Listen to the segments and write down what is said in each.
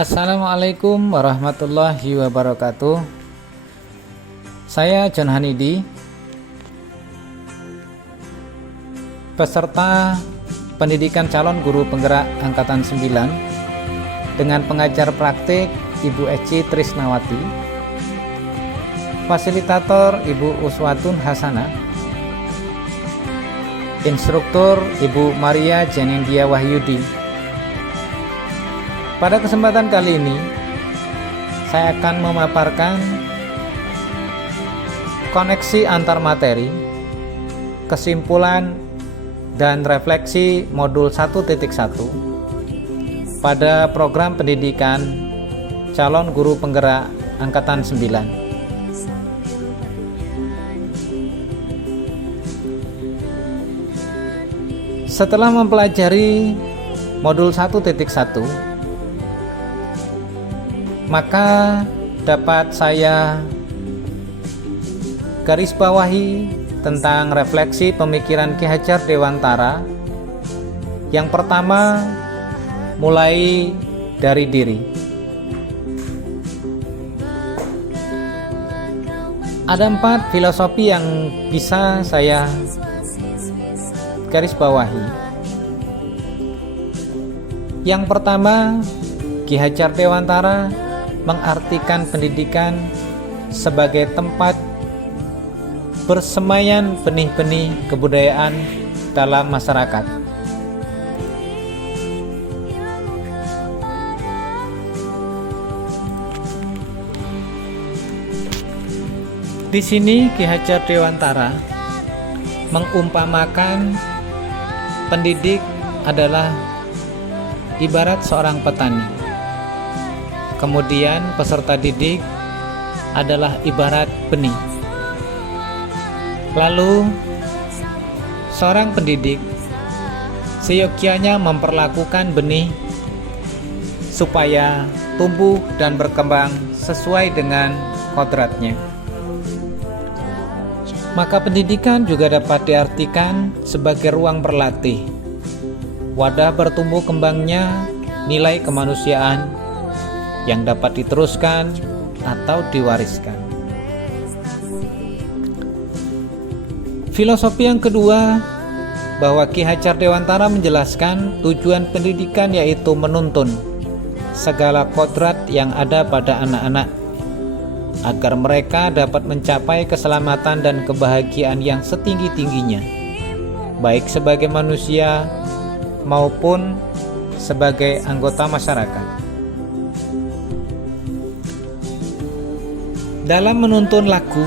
Assalamualaikum warahmatullahi wabarakatuh. Saya John Hanidi, peserta pendidikan calon guru penggerak Angkatan 9 dengan pengajar praktik Ibu Eci Trisnawati, fasilitator Ibu Uswatun Hasanah, instruktur Ibu Maria Janendia Wahyudi. Pada kesempatan kali ini, saya akan memaparkan koneksi antar materi, kesimpulan, dan refleksi modul 1.1 pada program pendidikan calon guru penggerak Angkatan 9. Setelah mempelajari modul 1.1, maka dapat saya garis bawahi tentang refleksi pemikiran Ki Hajar Dewantara. Yang pertama, mulai dari diri. Ada 4 filosofi yang bisa saya garis bawahi. Yang pertama, Ki Hajar Dewantara mengartikan pendidikan sebagai tempat bersemaian benih-benih kebudayaan dalam masyarakat. Di sini Ki Hajar Dewantara mengumpamakan pendidik adalah ibarat seorang petani. Kemudian peserta didik adalah ibarat benih. Lalu seorang pendidik seyogyanya memperlakukan benih supaya tumbuh dan berkembang sesuai dengan kodratnya. Maka pendidikan juga dapat diartikan sebagai ruang berlatih, wadah bertumbuh kembangnya nilai kemanusiaan yang dapat diteruskan atau diwariskan. Filosofi yang kedua, bahwa Ki Hajar Dewantara menjelaskan tujuan pendidikan yaitu menuntun segala kodrat yang ada pada anak-anak agar mereka dapat mencapai keselamatan dan kebahagiaan yang setinggi-tingginya, baik sebagai manusia maupun sebagai anggota masyarakat. Dalam menuntun laku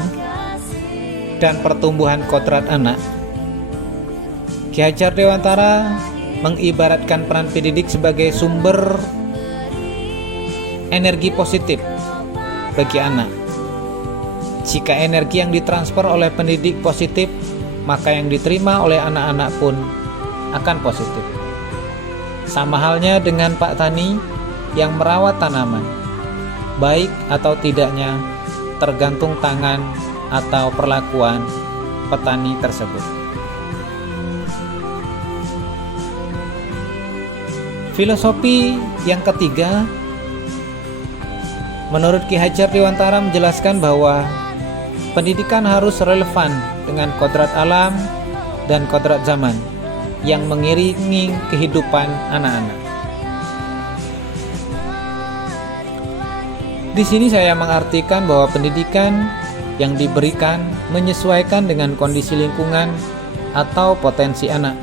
dan pertumbuhan kodrat anak, Ki Hajar Dewantara mengibaratkan peran pendidik sebagai sumber energi positif bagi anak. Jika energi yang ditransfer oleh pendidik positif, maka yang diterima oleh anak-anak pun akan positif. Sama halnya dengan Pak Tani yang merawat tanaman, baik atau tidaknya tergantung tangan atau perlakuan petani tersebut. Filosofi yang ketiga, menurut Ki Hajar Dewantara menjelaskan bahwa pendidikan harus relevan dengan kodrat alam dan kodrat zaman yang mengiringi kehidupan anak-anak. Di sini saya mengartikan bahwa pendidikan yang diberikan menyesuaikan dengan kondisi lingkungan atau potensi anak.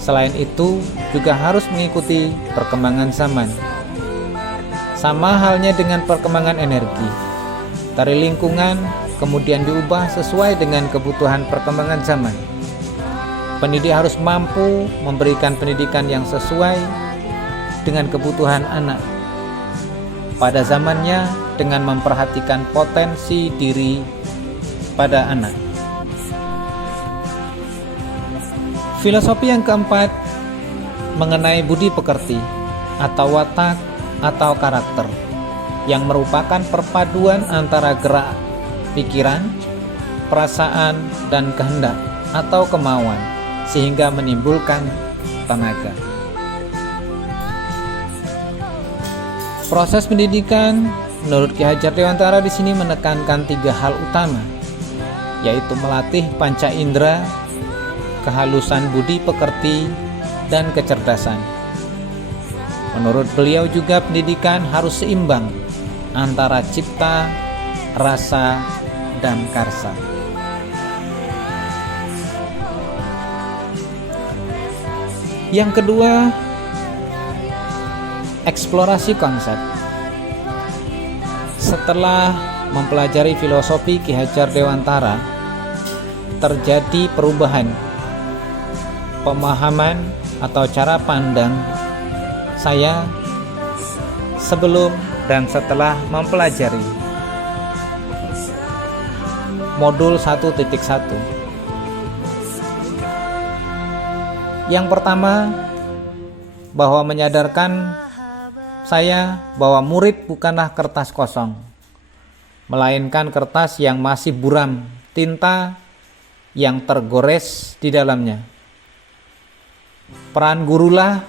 Selain itu, juga harus mengikuti perkembangan zaman. Sama halnya dengan perkembangan energi. Dari lingkungan kemudian diubah sesuai dengan kebutuhan perkembangan zaman. Pendidik harus mampu memberikan pendidikan yang sesuai dengan kebutuhan anak pada zamannya dengan memperhatikan potensi diri pada anak. Filosofi yang keempat mengenai budi pekerti atau watak atau karakter yang merupakan perpaduan antara gerak pikiran, perasaan, dan kehendak atau kemauan sehingga menimbulkan tenaga. Proses pendidikan menurut Ki Hajar Dewantara di sini menekankan 3 hal utama, yaitu melatih panca indera, kehalusan budi pekerti, dan kecerdasan. Menurut beliau juga pendidikan harus seimbang antara cipta, rasa, dan karsa. Yang kedua, eksplorasi konsep. Setelah mempelajari filosofi Ki Hajar Dewantara, terjadi perubahan pemahaman atau cara pandang saya sebelum dan setelah mempelajari modul 1.1. Yang pertama, bahwa menyadarkan saya bahwa murid bukanlah kertas kosong, melainkan kertas yang masih buram tinta yang tergores di dalamnya. Peran gurulah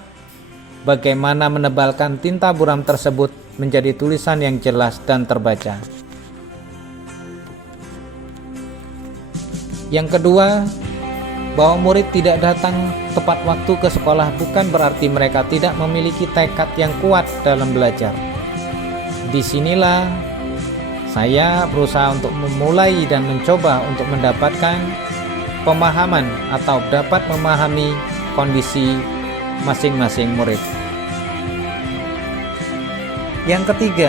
bagaimana menebalkan tinta buram tersebut menjadi tulisan yang jelas dan terbaca. Yang kedua, bahwa murid tidak datang tepat waktu ke sekolah bukan berarti mereka tidak memiliki tekad yang kuat dalam belajar. Disinilah saya berusaha untuk memulai dan mencoba untuk mendapatkan pemahaman atau dapat memahami kondisi masing-masing murid. Yang ketiga,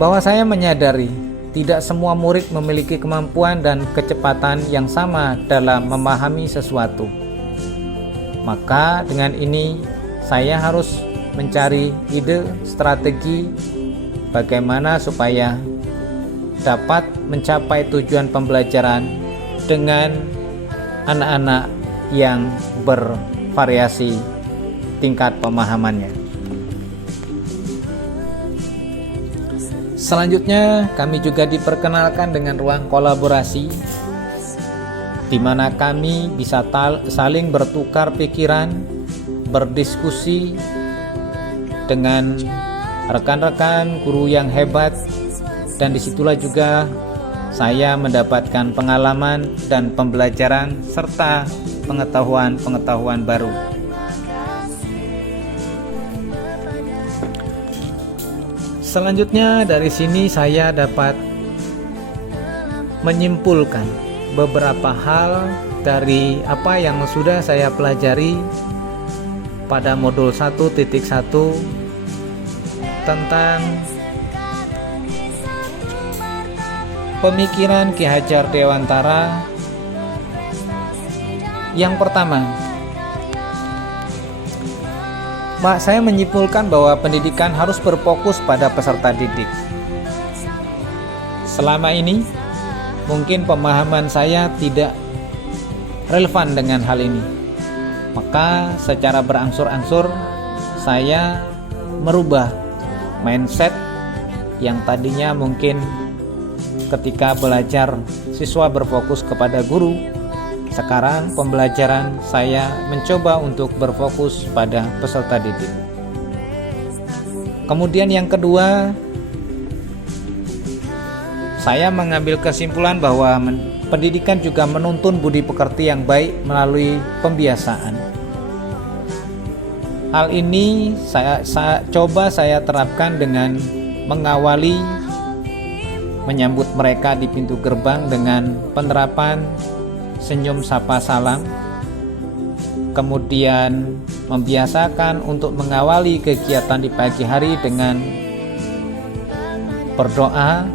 bahwa saya menyadari tidak semua murid memiliki kemampuan dan kecepatan yang sama dalam memahami sesuatu. Maka dengan ini saya harus mencari ide, strategi bagaimana supaya dapat mencapai tujuan pembelajaran dengan anak-anak yang bervariasi tingkat pemahamannya. Selanjutnya, kami juga diperkenalkan dengan ruang kolaborasi, di mana kami bisa saling bertukar pikiran, berdiskusi dengan rekan-rekan guru yang hebat, dan disitulah juga saya mendapatkan pengalaman dan pembelajaran serta pengetahuan-pengetahuan baru. Selanjutnya dari sini saya dapat menyimpulkan beberapa hal dari apa yang sudah saya pelajari pada modul 1.1 tentang pemikiran Ki Hajar Dewantara. Yang pertama, saya menyimpulkan bahwa pendidikan harus berfokus pada peserta didik. Selama ini, mungkin pemahaman saya tidak relevan dengan hal ini. Maka secara berangsur-angsur saya merubah mindset yang tadinya mungkin ketika belajar siswa berfokus kepada guru. Sekarang pembelajaran saya mencoba untuk berfokus pada peserta didik. Kemudian yang kedua, saya mengambil kesimpulan bahwa pendidikan juga menuntun budi pekerti yang baik melalui pembiasaan. Hal ini saya coba saya terapkan dengan mengawali menyambut mereka di pintu gerbang dengan penerapan senyum sapa salam, kemudian membiasakan untuk mengawali kegiatan di pagi hari dengan berdoa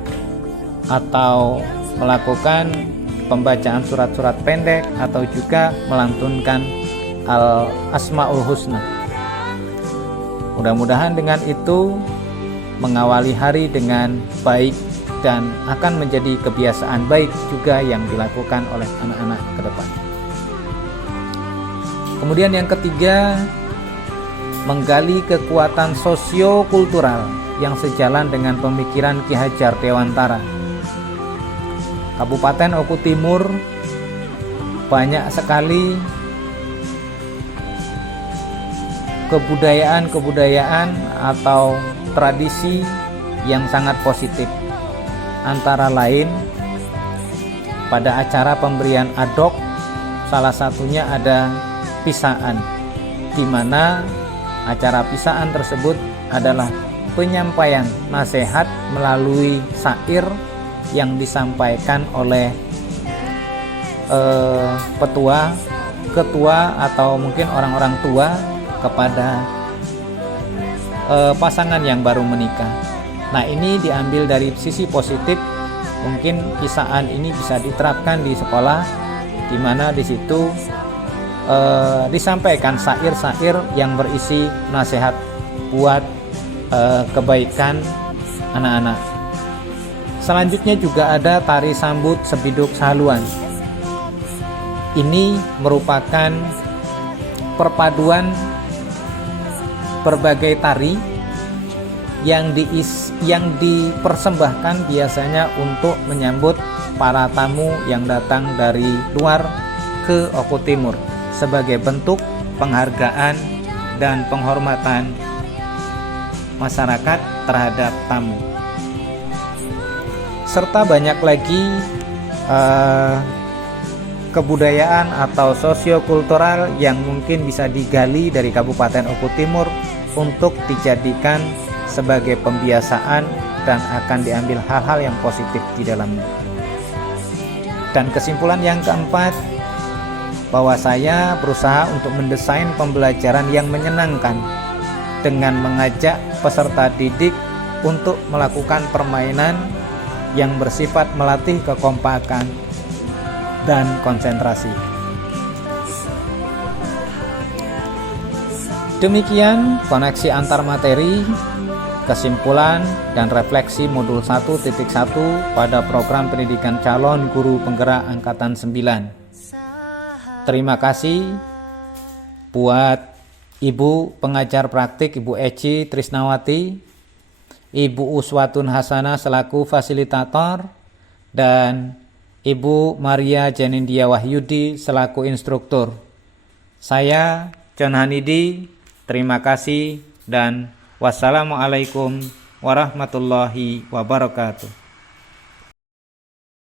atau melakukan pembacaan surat-surat pendek atau juga melantunkan Al-Asmaul Husna. Mudah-mudahan dengan itu mengawali hari dengan baik dan akan menjadi kebiasaan baik juga yang dilakukan oleh anak-anak ke depan. Kemudian yang ketiga, menggali kekuatan sosio-kultural yang sejalan dengan pemikiran Ki Hajar Dewantara. Kabupaten Oku Timur banyak sekali kebudayaan atau tradisi yang sangat positif. Antara lain pada acara pemberian adok, salah satunya ada pisaan, di mana acara pisaan tersebut adalah penyampaian nasihat melalui syair yang disampaikan oleh ketua atau mungkin orang-orang tua kepada pasangan yang baru menikah. Nah, ini diambil dari sisi positif. Mungkin pisaan ini bisa diterapkan di sekolah, di mana di situ disampaikan syair-syair yang berisi nasihat buat kebaikan anak-anak. Selanjutnya juga ada tari sambut sebiduk sahaluan. Ini merupakan perpaduan berbagai tari yang dipersembahkan biasanya untuk menyambut para tamu yang datang dari luar ke Oku Timur sebagai bentuk penghargaan dan penghormatan masyarakat terhadap tamu. Serta banyak lagi kebudayaan atau sosiokultural yang mungkin bisa digali dari Kabupaten Oku Timur untuk dijadikan sebagai pembiasaan dan akan diambil hal-hal yang positif di dalamnya. Dan kesimpulan yang keempat, bahwa saya berusaha untuk mendesain pembelajaran yang menyenangkan dengan mengajak peserta didik untuk melakukan permainan yang bersifat melatih kekompakan dan konsentrasi. Demikian koneksi antar materi, kesimpulan dan refleksi modul 1.1 pada program pendidikan calon guru penggerak angkatan 9. Terima kasih buat Ibu pengajar praktik Ibu Eci Trisnawati, Ibu Uswatun Hasanah selaku fasilitator, dan Ibu Maria Janindia Wahyudi selaku instruktur. Saya John Hanidi, terima kasih dan wassalamualaikum warahmatullahi wabarakatuh.